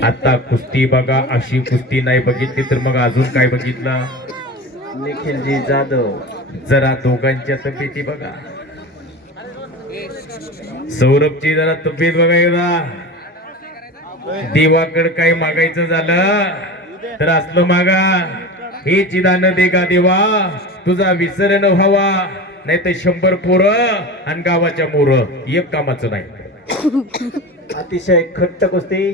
आता कुस्ती बघा अशी कुस्ती नाही बघितली तर मग अजून काय बघितलं? निखिलजी जाधव. जरा दोघांच्या तब्येती बघा. सौरभची जरा तब्येत बघा एकदा. देवाकड काही मागायचं झालं तर असलं मागा. हे चिदान दे का देवा तुझा विसर न व्हावा. नाही तर शंभर पोरं आणि गावाच्या मोर. एक कामाचं नाही. अतिशय खट्ट कुस्ती.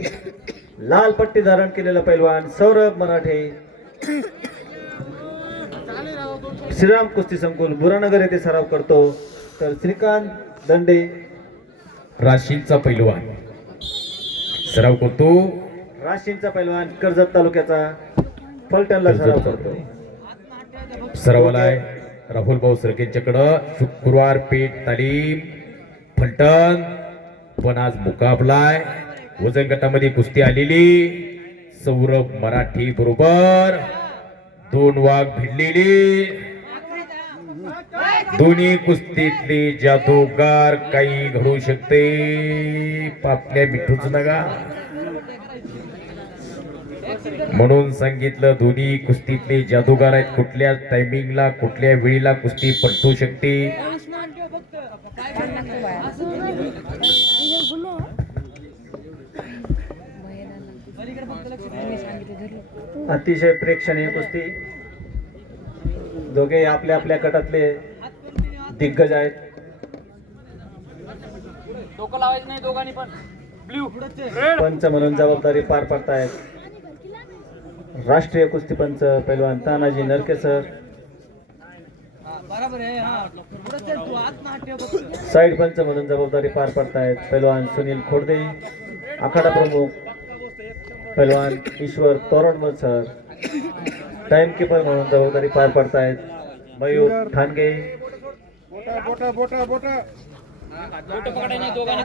लाल पट्टी धारण केलेला पैलवान सौरभ मराठे. श्रीराम कुस्ती संकुल बुरानगर येथे सराव करतो. तर श्रीकांत दंडे. राशींचा पैलवान. सराव करतो. राशींचा पैलवान कर्जत तालुक्याचा फलटणला सराव करतो. सरावाला आहे राहुल भाऊ सरकेंच्याकडं शुक्रवार पेठ तालीम फलटण. पण आज मुकाबलाय. वजन गटामध्ये कुस्ती आलेली. सौरभ मराठी बरोबर. दोन वाघ भिडलेली. दोन्ही कुस्तीतले जादूगार काही घडू शकते. पापल्या मिठूच नका. म्हणून सांगितलं दोन्ही कुस्तीतले जादूगार आहेत. कुठल्या टायमिंगला कुठल्या वेळीला कुस्ती पटू शकते? अतिशय प्रेक्षणीय कुस्ती. दोघे आपल्या आपल्या गटातले दिग्गज आहेत. डोकं लावायचं नाही दोघांनी पण. ब्ल्यू. पंच म्हणून जबाबदारी पार पाडतायत. राष्ट्रीय कुस्ती पंच पैलवान तानाजी नरके सर. हा साईड पंच म्हणून जबाबदारी पार पाडतायत. पैलवान सुनील खोडदे. आखाडा प्रमुख पहलवान Ishwar Toranmal sir time keeper म्हणून जबाबदारी पार पडतायत. मयूर खानगे बोट पकडायचं नाही दोघांनी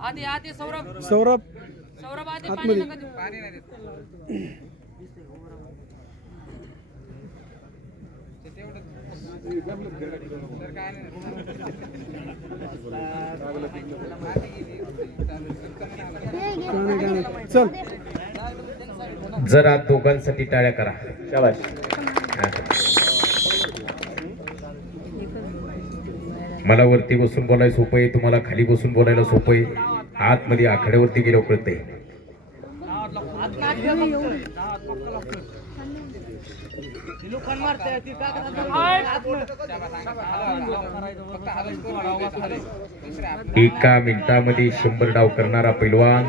आधी आधी सौरभ. सौरभ सौरभ आधी पाणी नका देऊ. चल. जरा दोघांसाठी टाळ्या करा. शाबाश मला वरती बसून बोलायला सोपं आहे तुम्हाला खाली बसून बोलायला सोपं आहे. आतमध्ये आखाड्यावरती गेल्यावर कळतंय एका मिनिटामध्ये शंभर डाव करणारा पैलवान.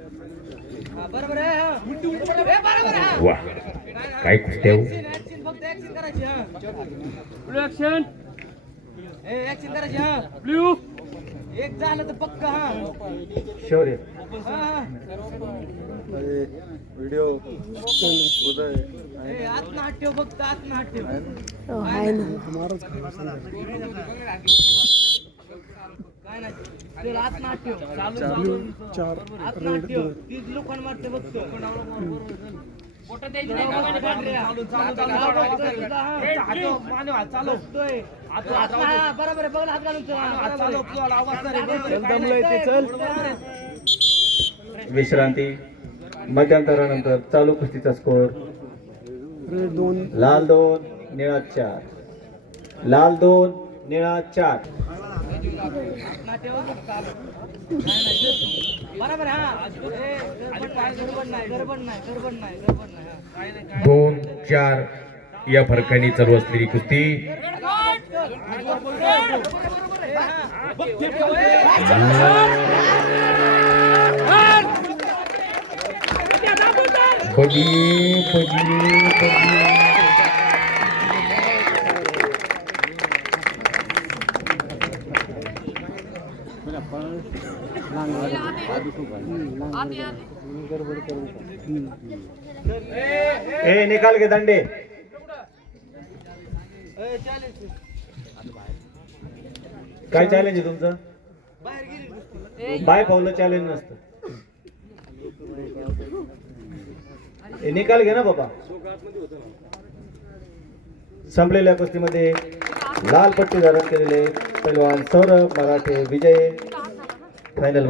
बरोबर आहे हा. ए, बरोबर आहे हा. वा काय कुस्त्या हो. Action, फक्त action करायची हा. ए, action करायची हा. एक झालं तर पक्क हा शौर्य हा, हा. व्हिडिओ उदय ए, आत नाट्य फक्त आत नाट्य महाराज काय नाही चालू चार बरोबर आहे बघ हात घालून चल, विश्रांती. मध्यंतरानंतर चालू कुस्तीचा स्कोर रेड दोन लाल दोन निळा चार. लाल दोन निळा चार. बरोबर हा दोन चार या फरकाने चालू असलेली कुस्ती. बगी बगी बगी हे निकाल घे दंडे. काय चॅलेंज आहे तुमचं? बाय पावलं चॅलेंज नसतं. निकाल घे ना बाबा. संपलेल्या कुस्तीमध्ये लाल पट्टी धारण केलेले पैलवान सौरभ मराठे विजय. ಫೈನಲ್